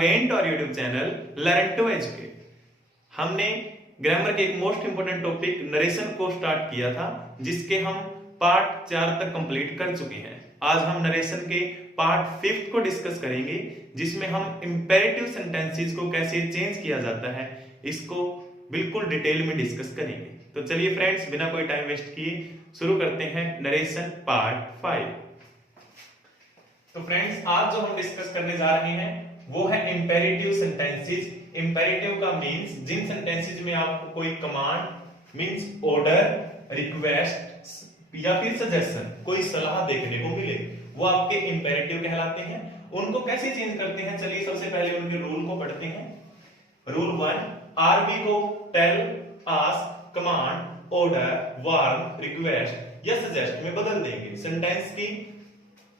Again to our YouTube channel learn to educate. हमने grammar के एक मोस्ट इंपोर्टेंट टॉपिक नरेशन को start किया था, जिसके हम पार्ट 4 तक कंप्लीट कर चुके हैं। आज हम नरेशन के पार्ट 5 को डिस्कस करेंगे, जिसमें हम इंपेरेटिव सेंटेंसेस को कैसे चेंज किया जाता है, इसको बिल्कुल डिटेल में डिस्कस करेंगे। तो चलिए फ्रेंड्स, बिना कोई टाइम वेस्ट किए शुरू करते हैं नरेशन पार्ट 5। तो फ्रेंड्स, आज जो हम डिस्कस करने जा रहे हैं वो है इंपेरेटिव सेंटेंसेस। इंपेरेटिव का मींस जिन सेंटेंसेस में आपको कोई कमांड मींस ऑर्डर, रिक्वेस्ट या फिर सजेशन, कोई सलाह देखने को मिले, वो आपके इंपेरेटिव कहलाते हैं। उनको कैसे चेंज करते हैं, चलिए सबसे पहले उनके रूल को पढ़ते हैं। रूल 1, आरबी को tell, ask, command, order, warn, request या सजेस्ट में बदल देंगे। सेंटेंस की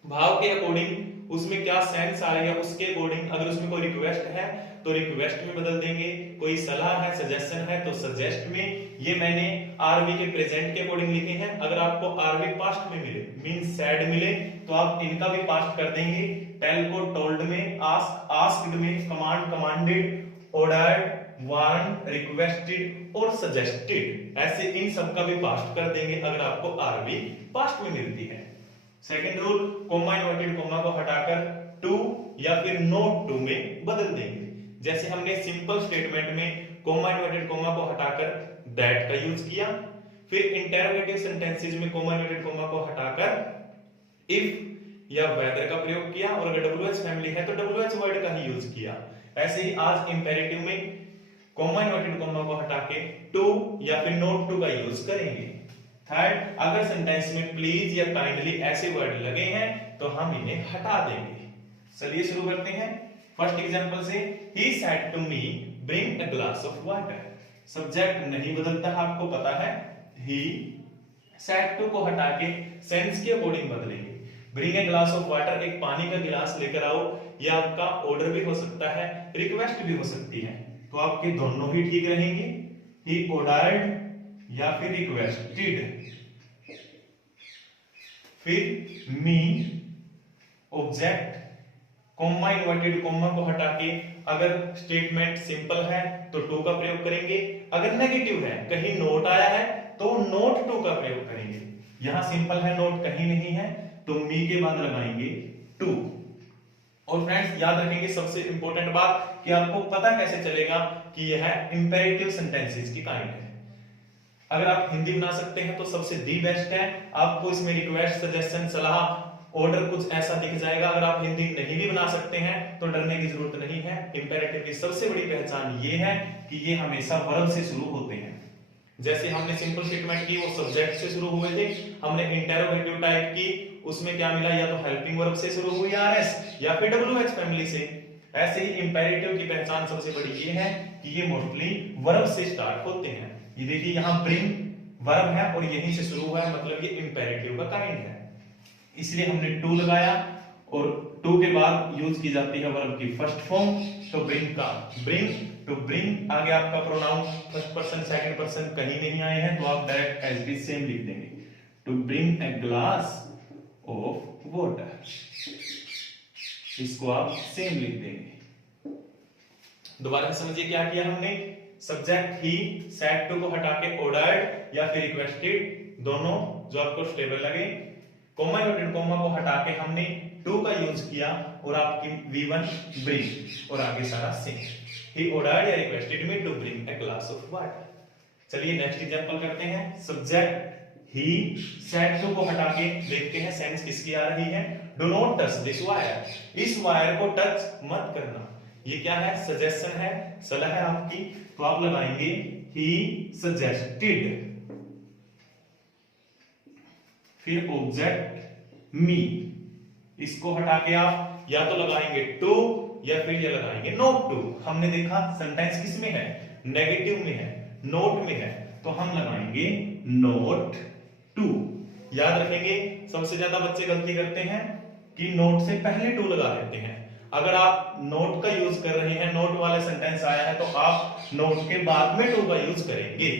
भाव के अकॉर्डिंग उसमें क्या सेंस आएगा उसके अकॉर्डिंग, अगर उसमें कोई रिक्वेस्ट है तो रिक्वेस्ट में बदल देंगे, कोई सलाह है, सजेशन है तो सजेस्ट में। ये मैंने आरबी के प्रेजेंट के अकॉर्डिंग लिखे हैं। अगर आपको आरबी पास्ट में मिले मींस सैड मिले तो आप इनका भी पास्ट कर देंगे। टेल को टोल्ड में, आस्क आस्क्ड में, command commanded, ordered, warn, requested और सजेस्टेड, ऐसे इन सब का भी पास्ट कर देंगे अगर आपको आरबी पास्ट में मिलती है। Second rule, coma inverted coma को हटाकर टू या फिर नोट टू में बदल देंगे। जैसे हमने सिंपल स्टेटमेंट में कोमा इन्वर्टेड कोमा को हटाकर दैट का यूज किया, फिर इंटरोगेटिव सेंटेंसेस में कोमा इन्वर्टेड कोमा को हटाकर इफ या वेदर का प्रयोग किया, और अगर डब्ल्यूएच फैमिली है तो डब्ल्यूएच वर्ड का ही यूज किया। ऐसे ही आज इंपेरेटिव में कोमा इन्वर्टेड कोमा को हटा के टू या फिर नोट टू का यूज करेंगे। थर्ड, अगर सेंटेंस में प्लीज या काइंडली ऐसे वर्ड लगे हैं तो हम इन्हें हटा देंगे। चलिए शुरू करते हैं फर्स्ट एग्जांपल से। He said to me bring a glass of water. Subject नहीं बदलता, आपको पता है। ही सेड टू को हटा के सेंस के अकॉर्डिंग बदलेंगे। Bring a glass of water, एक पानी का गिलास लेकर आओ, यह आपका ऑर्डर भी हो सकता है, रिक्वेस्ट भी हो सकती है, तो आपके दोनों ही ठीक रहेंगे। ही ऑर्डर्ड या फिर रिक्वेस्टेड। फिर मी ऑब्जेक्ट, कोमा इन्वर्टेड कोमा को हटा के अगर स्टेटमेंट सिंपल है तो टू का प्रयोग करेंगे, अगर नेगेटिव है, कहीं नोट आया है तो नोट टू का प्रयोग करेंगे। यहां सिंपल है, नोट कहीं नहीं है, तो मी के बाद लगाएंगे टू। और फ्रेंड्स याद रखेंगे सबसे इंपॉर्टेंट बात कि आपको पता कैसे चलेगा कि यह इंपेरेटिव सेंटेंसेस की काइंड है। अगर आप हिंदी बना सकते हैं तो सबसे दी बेस्ट है। आपको इसमें रिक्वेस्ट, सजेशन, सलाह, ऑर्डर कुछ ऐसा दिख जाएगा। अगर आप हिंदी नहीं भी बना सकते हैं तो डरने की जरूरत नहीं है। इंपेरेटिव की सबसे बड़ी पहचान ये है कि ये हमेशा वर्ब से शुरू होते हैं। जैसे हमने सिंपल स्टेटमेंट की, वो सब्जेक्ट से शुरू हुए थे। हमने इंटरोगेटिव टाइप की, उसमें क्या मिला, या तो हेल्पिंग वर्ब से शुरू हुई आरएस या फिर डब्ल्यूएच फैमिली से। ऐसे ही इंपेरेटिव की पहचान सबसे बड़ी ये है कि ये मोस्टली वर्ब से स्टार्ट होते हैं। ये देखिए यहां ब्रिंग वर्ब है और यहीं से शुरू हुआ है, मतलब ये इंपेरेटिव का काइंड है, इसलिए हमने टू लगाया। और टू के बाद यूज की जाती है वर्ब की फर्स्ट फॉर्म, तो ब्रिंग का ब्रिंग, टू ब्रिंग। आगे आपका pronoun first person second person कहीं नहीं आए हैं तो आप direct as it is same लिख देंगे, to bring a glass of water, इसको आप सेम लिख देंगे। दोबारा समझिए क्या किया हमने। सब्जेक्ट ही, सेड टू को हटा के ऑर्डर्ड या फिर रिक्वेस्टेड, दोनों जो आपको स्टेबल लगे। कोमा इन्वर्टेड कोमा को हटा के हमने टू का यूज किया और आपकी V1 ब्रिंग और आगे सारा सेम। ही ऑर्डर्ड या requested me to bring a glass of water. चलिए नेक्स्ट एग्जांपल करते हैं। सब्जेक्ट ही सेड टू को हटा के देखते हैं सेंस किसकी आ रही है। Do not touch this wire, इस वायर को टच मत करना। ये क्या है, सजेशन है, सलाह है आपकी, तो आप लगाएंगे ही सजेस्टेड। फिर ऑब्जेक्ट मी, इसको हटा के आप या तो लगाएंगे टू या फिर ये लगाएंगे नोट टू। हमने देखा सेंटेंस किस में है, नेगेटिव में है, नोट में है, तो हम लगाएंगे नोट टू। याद रखेंगे सबसे ज्यादा बच्चे गलती करते हैं कि नोट से पहले टू लगा देते हैं। अगर आप नोट का यूज कर रहे हैं, नोट वाले सेंटेंस आया है तो आप नोट के बाद में टू का यूज करेंगे।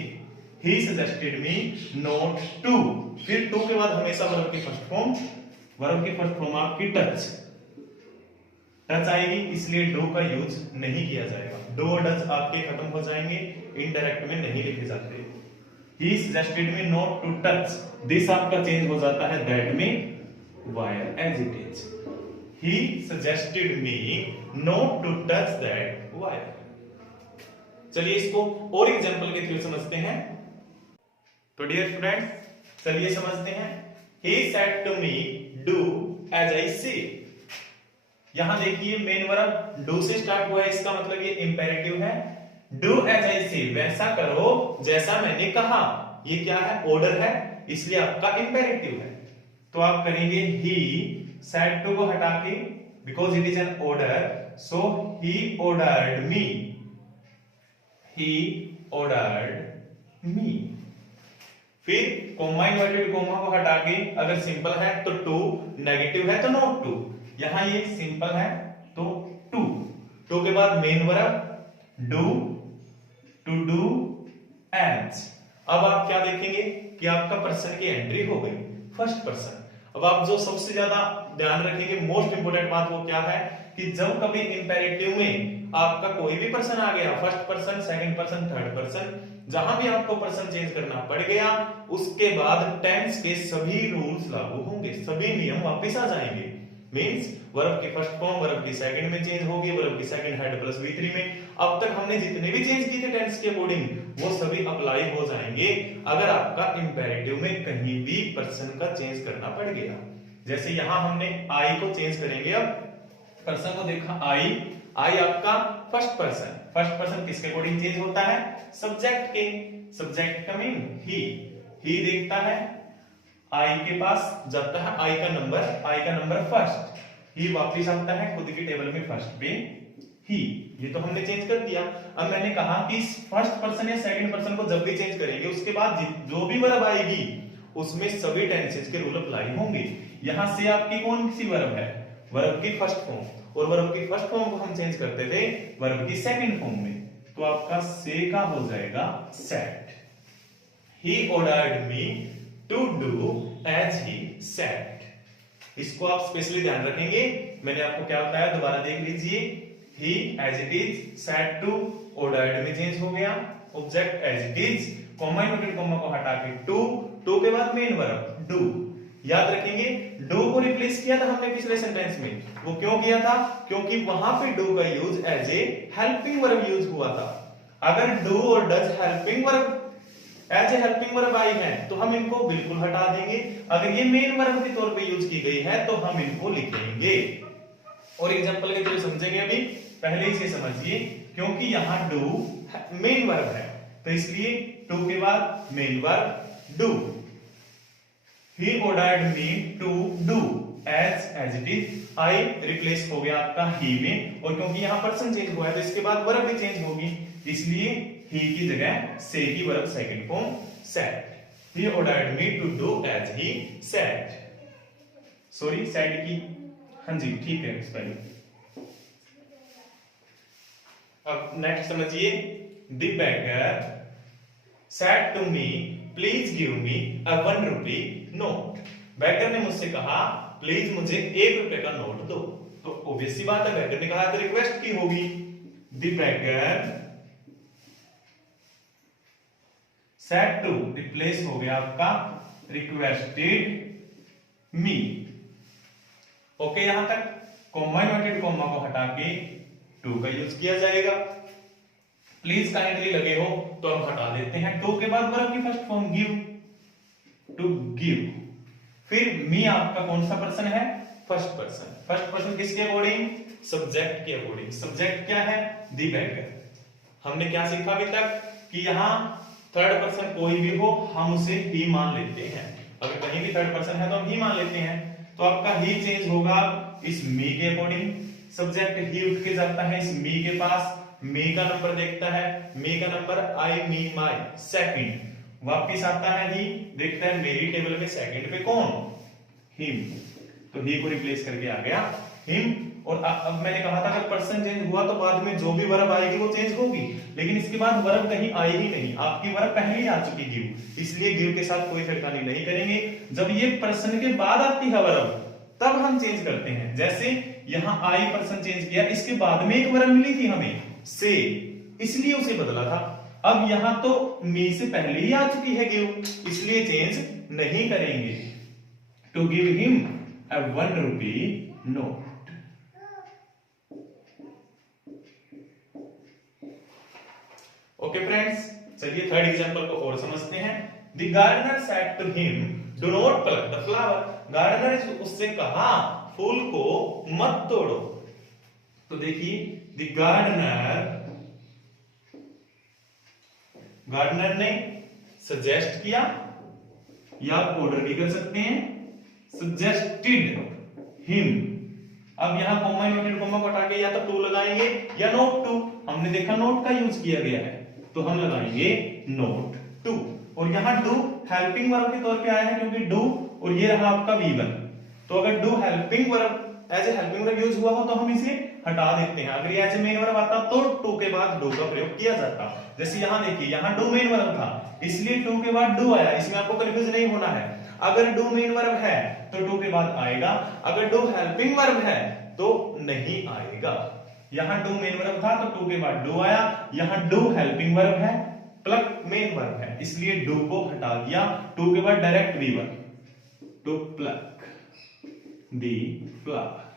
He suggested me not to। फिर टू के बाद हमेशा वर्ब की फर्स्ट फॉर्म, वर्ब की फर्स्ट फॉर्म आपकी टच। टच आएगी इसलिए डू का यूज नहीं किया जाएगा। डू और डज आपके खत्म हो जाएंगे, इनडायरेक्ट में नहीं लिखे जाते। He suggested me not to touch, this आपका चेंज हो जाता है दैट में wire as it is. He suggested me not to touch that wire. चलिए इसको और एग्जांपल के थ्रू समझते हैं। तो डियर स्टूडेंट्स चलिए समझते हैं। He said to me do as I say। यहां देखिए मेन वर्ब डू से स्टार्ट हुआ है, इसका मतलब ये इंपेरेटिव है। डू एज आई से, वैसा करो जैसा मैंने कहा। ये क्या है? ऑर्डर है, इसलिए आपका इंपेरेटिव है। तो आप करेंगे ही said to को हटा के, because it is an order, so he ordered me. He ordered मी। फिर कॉमा इन्वर्टेड कॉमा को हटा के, अगर सिंपल है तो टू, नेगेटिव है तो नॉट टू। यहां ये सिंपल है तो टू। टू के बाद main verb do, to do as. अब आप क्या देखेंगे कि आपका पर्सन की एंट्री हो गई, फर्स्ट पर्सन। अब आप जो सबसे ज्यादा ध्यान रखेंगे, मोस्ट इंपोर्टेंट बात वो क्या है कि जब कभी इंपेरेटिव में आपका कोई भी पर्सन आ गया, first person, second person, third person, जहां भी आपको पर्सन चेंज करना पड़ गया, उसके बाद टेंस के सभी रूल्स लागू होंगे, सभी नियम वापस आ जाएंगे। मींस वर्ब की फर्स्ट फॉर्म वर्ब की सेकंड में चेंज होगी, वर्ब की सेकंड हेड प्लस V3 में। अब तक हमने जितने भी चेंज किए थे टेंस के अकॉर्डिंग, वो सभी अप्लाई हो जाएंगे अगर आपका इंपेरेटिव में कहीं भी पर्सन का चेंज करना पड़ गया। जैसे यहां हमने आई को चेंज करेंगे, अब पर्सन को देखा आई, आई आपका फर्स्ट पर्सन। फर्स्ट पर्सन किसके अकॉर्डिंग चेंज होता है? सब्जेक्ट के। सब्जेक्ट का मीन ही देखता है, आई के पास जाता है, आई का नंबर फर्स्ट, ही वापस आता है खुद की टेबल में फर्स्ट पे ही। ये तो हमने चेंज कर दिया। अब मैंने कहा कि फर्स्ट पर्सन या सेकंड पर्सन को जब भी चेंज करेंगे, उसके बाद जो भी वर्ब आएगी उसमें सभी टेंसेस के रूल अप्लाई होंगे। यहां से आपकी कौन सी वर्ब है? वर्ब की फर्स्ट फॉर्म, और वर्ब की फर्स्ट फॉर्म को हम चेंज करते थे वर्ब की सेकंड फॉर्म में, तो आपका से का हो जाएगा said. He ordered me to do as he said. इसको आप स्पेशली ध्यान रखेंगे। मैंने आपको क्या बताया, दोबारा देख लीजिए। He as it is, said to, ordered में चेंज हो गया, object as it is, comma inverted comma को हटा के टू के बाद मेन वर्ब डू। याद रखेंगे डू को रिप्लेस किया था हमने पिछले सेंटेंस में। वो क्यों किया था? क्योंकि वहां पे डू का use as a helping verb use हुआ था। अगर डू और does helping verb as a helping verb आई है तो हम इनको बिल्कुल हटा देंगे। अगर ये मेन वर्ब के तौर पे यूज की गई है तो हम इनको लिखेंगे। और एग्जांपल के थ्रू समझेंगे। अभी पहले इसे समझिए, क्योंकि यहाँ डू मेन वर्ब है तो इसलिए टू के बाद main verb do. He ordered me to do as it is, I replace हो गया आपका he में, और क्योंकि यहाँ पर्सन चेंज हुआ है तो इसके बाद वर्ब भी चेंज होगी, इसलिए he की जगह से की verb second form said। He ordered me to do as he said। Sorry said की, हाँ जी ठीक है स्पेलिंग। अब नेक्स्ट समझिए। The beggar said to me please give me a 1 rupee note. Beggar ने मुझसे कहा प्लीज मुझे 1 रुपए का नोट दो। तो ऑब्वियस सी बात है, बैगर ने कहा तो रिक्वेस्ट की होगी। The beggar said to, replace हो गया आपका रिक्वेस्टेड मी। ओके, यहां तक कॉमा इन्वर्टेड कॉमा को हटा के टू का यूज किया जाएगा। प्लीज काइंडली लगे हो तो हम हटा देते हैं। टू के बाद वर्ब की first form give, to give. फिर मी आपका कौन सा पर्सन है? First person. फर्स्ट पर्सन किसके अकॉर्डिंग? सब्जेक्ट के अकॉर्डिंग। सब्जेक्ट क्या है? The beggar. हमने क्या सीखा अभी तक कि यहां थर्ड पर्सन कोई भी हो हम उसे ही मान लेते हैं। अगर कहीं भी थर्ड पर्सन है तो हम ही मान लेते हैं। तो आपका ही चेंज होगा इस मी के अकॉर्डिंग। सब्जेक्ट ही उठ के जाता है इस मी के पास, मी का नंबर देखता है, मी का number I me my second, वापिस आता है ही, देखता है मेरी टेबल में सेकंड पे कौन? हिम। तो ही को रिप्लेस करके आ गया हिम। और अब मैंने कहा था कि पर्सन चेंज हुआ तो बाद में जो भी वर्ब आएगी वो चेंज होगी, लेकिन इसके बाद वर्ब कहीं आई ही नहीं, आपकी वर्ब पहले ही आ चुकी गिव, इसलिए गिव के साथ कोई छेड़खानी नहीं करेंगे। जब ये पर्सन के बाद आती है वर्ब तब हम चेंज करते हैं। जैसे यहां आई पर्सन चेंज किया, इसके बाद में एक वर्ब मिली थी हमें से, इसलिए उसे बदला था। अब यहां तो मी से पहले ही आ चुकी है गिव, इसलिए चेंज नहीं करेंगे। To give him a 1 rupee note। Okay friends, चलिए थर्ड एग्जांपल को और समझते हैं। The gardener said to him do not pluck the flower. Gardener ने उससे कहा फूल को मत तोड़ो। तो देखिए द गार्डनर ने सजेस्ट किया, या आप ऑर्डर भी कर सकते हैं, सजेस्टेड हिम। अब यहां कॉमा इन्वर्टेड कॉमा को हटा के या तो टू लगाएंगे या नोट टू। हमने देखा नोट का यूज किया गया है, तो हम लगाएंगे नोट टू। और यहां डू हेल्पिंग वर्ब के तौर पे आया है, क्योंकि डू और ये रहा आपका V1। तो अगर do helping verb as a helping verb use हुआ हो तो हम इसे हटा देते हैं। अगर ये एज ए मेन वर्ब आता तो टू के बाद डू का प्रयोग किया जाता। जैसे यहां देखिए, यहां डू मेन वर्ब था, इसलिए टू के बाद डू आया। इसमें आपको कंफ्यूज नहीं होना है। अगर डू मेन वर्ब है तो टू के बाद आएगा, अगर डू हेल्पिंग वर्ब है तो नहीं आएगा। यहां डू मेन वर्ब था तो टू के बाद डू आया, यहां डू हेल्पिंग वर्ब है, प्लक मेन वर्ब है, इसलिए डू को हटा दिया। टू के बाद direct V1, to pluck the flower.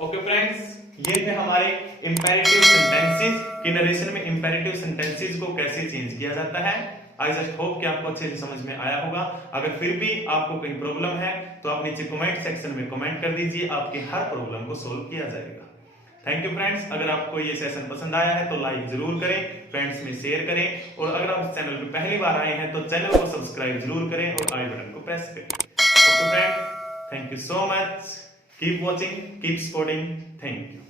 Okay friends, ये थे हमारे इंपेरेटिव सेंटेंसेस कि नरेशन में इंपेरेटिव सेंटेंसेस को कैसे चेंज किया जाता है। आई जस्ट होप कि आपको अच्छे से समझ में आया होगा। अगर फिर भी आपको कोई प्रॉब्लम है तो आप नीचे कमेंट सेक्शन में कमेंट कर दीजिए, आपकी हर प्रॉब्लम को सोल्व किया जाएगा। Thank you friends. अगर आपको ये सेशन पसंद आया है तो लाइक जरूर करें, फ्रेंड्स में शेयर करें, और अगर आप इस चैनल पे पहली बार आए हैं तो चैनल को सब्सक्राइब जरूर करें और आई बटन को प्रेस करें। Okay friends, thank you so much. Keep watching, keep supporting. Thank you.